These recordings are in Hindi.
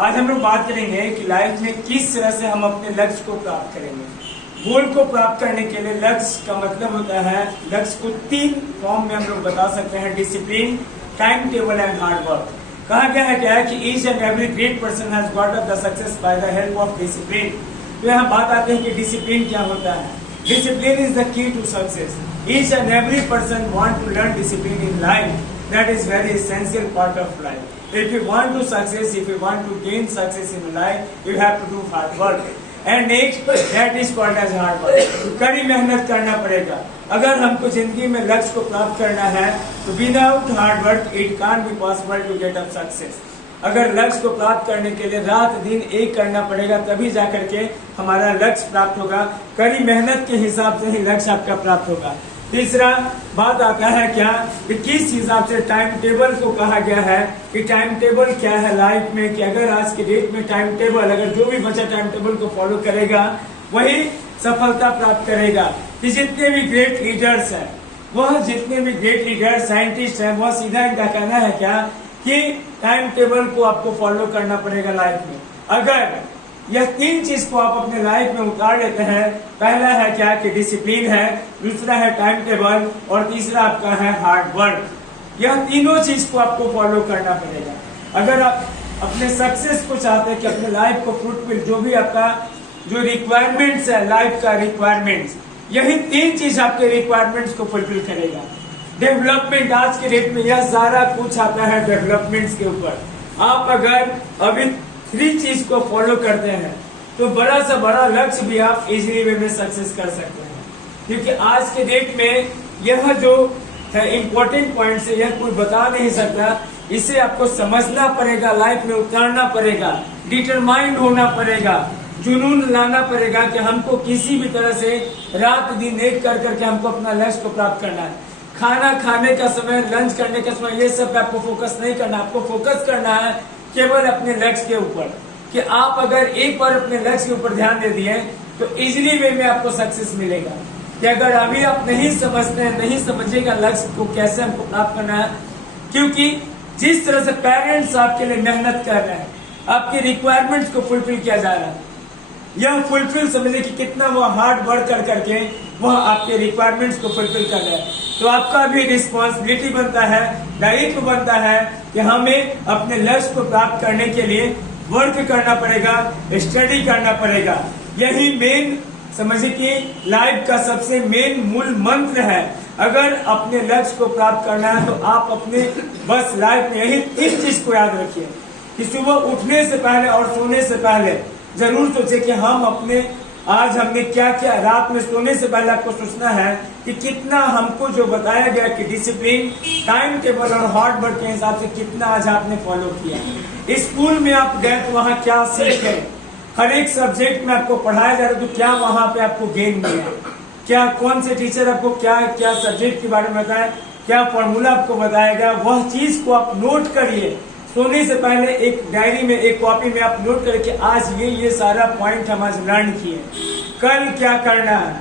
आज हम लोग बात करेंगे कि लाइफ में किस तरह से हम अपने लक्ष्य को प्राप्त करेंगे। गोल को प्राप्त करने के लिए लक्ष्य का मतलब होता है, लक्ष्य को 3 फॉर्म में हम लोग बता सकते हैं, discipline, time table and hard work. कहा गया है क्या है कि each and every great person has got the success by the help of discipline. तो यहाँ बात आते हैं कि डिसिप्लिन क्या होता है। Discipline is the key to success. Each and every person want to learn discipline in life. That is very essential part of life. If you want to success, if you want to gain success in life, you have to do hard work. And next, that is called as hard work. कड़ी मेहनत करना पड़ेगा। अगर हमको जिंदगी में लक्ष्य को प्राप्त करना है, तो without hard work, it can't be possible to get up success. अगर लक्ष्य को प्राप्त करने के लिए रात दिन एक करना पड़ेगा, तभी जाकर के हमारा लक्ष्य प्राप्त होगा। कड़ी मेहनत के हिसाब से ही लक्ष्य आपका प्राप्त होगा। तीसरा बात आता है क्या कि किस हिसाब से टाइम टेबल को कहा गया है कि टाइम टेबल क्या है लाइफ में, कि अगर आज के डेट में टाइम टेबल, अगर जो भी बच्चा टाइम टेबल को फॉलो करेगा वही सफलता प्राप्त करेगा। कि जितने भी ग्रेट लीडर्स हैं, वह जितने भी ग्रेट लीडर्स साइंटिस्ट हैं, वह सीधा इनका कहना है क्या कि टाइम टेबल को आपको फॉलो करना पड़ेगा लाइफ में। अगर यह 3 चीज को आप अपने लाइफ में उतार लेते हैं, पहला है क्या कि डिसिप्लिन है, दूसरा है टाइम टेबल और तीसरा आपका है हार्ड वर्क। यह तीनों चीज को आपको फॉलो करना पड़ेगा। अगर आप अपने सक्सेस को चाहते हैं कि अपने लाइफ को फ्रूटफुल, जो भी आपका जो रिक्वायरमेंट्स है लाइफ का रिक्वायरमेंट्स, यही 3 चीज आपके रिक्वायरमेंट्स को फुलफिल करेगा। डेवलपमेंट, आज के डेट में यह सारा कुछ आता है डेवलपमेंट्स के ऊपर। आप अगर अभी 3 चीज को फॉलो करते हैं तो बड़ा से बड़ा लक्ष्य भी आप इजीली वे में सक्सेस कर सकते हैं। क्योंकि आज के डेट में यह जो है इम्पोर्टेंट पॉइंट है, यह कोई बता नहीं सकता। इसे आपको समझना पड़ेगा, लाइफ में उतारना पड़ेगा, डिटरमाइंड होना पड़ेगा, जुनून लाना पड़ेगा कि हमको किसी भी तरह से रात दिन एक कर करके हमको अपना लक्ष्य को प्राप्त करना है। खाना खाने का समय, लंच करने का समय, ये सब पे आपको फोकस नहीं करना। आपको फोकस करना है केवल अपने लक्ष्य के ऊपर। कि आप अगर एक बार अपने लक्ष्य के ऊपर ध्यान दे दिए तो इजीली वे में आपको सक्सेस मिलेगा। कि अगर अभी आप नहीं समझते हैं, नहीं समझेगा लक्ष्य को कैसे हमको प्राप्त करना है, क्योंकि जिस तरह से पेरेंट्स आपके लिए मेहनत कर रहे हैं, आपके रिक्वायरमेंट्स को फुलफिल किया जा रहा है, यह फुलफिल समझे कि कितना वो हार्ड वर्क कर करके वह आपके रिक्वायरमेंट्स को फुलफिल कर रहा है। तो आपका भी रिस्पॉन्सिबिलिटी बनता है, दायित्व बनता है कि हमें अपने लक्ष्य को प्राप्त करने के लिए वर्क करना पड़ेगा, स्टडी करना पड़ेगा। यही मेन समझिए कि लाइफ का सबसे मेन मूल मंत्र है। अगर अपने लक्ष्य को प्राप्त करना है तो आप अपने बस लाइफ में यही 3 चीज को याद रखिए कि सुबह उठने से पहले और सोने से पहले जरूर सोचे कि हम अपने आज हमने क्या क्या, रात में सोने से पहले आपको सोचना है कि कितना हमको जो बताया गया कि डिसिप्लिन, टाइम टेबल और हार्ड वर्क के हिसाब से कितना आज आपने फॉलो किया। स्कूल में आप गए तो वहाँ क्या सीखे, हर एक सब्जेक्ट में आपको पढ़ाया जा रहा है तो क्या वहाँ पे आपको गेन मिला, क्या कौन से टीचर आपको क्या क्या सब्जेक्ट के बारे में बताया, क्या फॉर्मूला आपको बताया गया, वह चीज को आप नोट करिए। सोने से पहले एक डायरी में, एक कॉपी में आप नोट करके आज ये सारा पॉइंट हम आज लर्न किए, कल क्या करना है।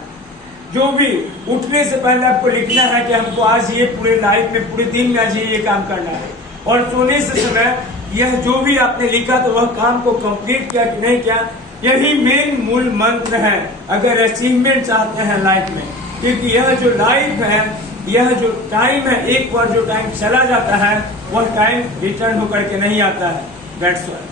जो भी उठने से पहले आपको लिखना है कि हमको आज ये पूरे लाइफ में, पूरे दिन में आज ये काम करना है। और सोने से समय यह जो भी आपने लिखा तो वह काम को कंप्लीट किया कि नहीं किया, यही मेन मूल मंत्र है अगर अचीवमेंट चाहते हैं लाइफ में। क्योंकि यह जो लाइफ है, यह जो टाइम है, एक बार जो टाइम चला जाता है वह टाइम रिटर्न होकर के नहीं आता है। That's why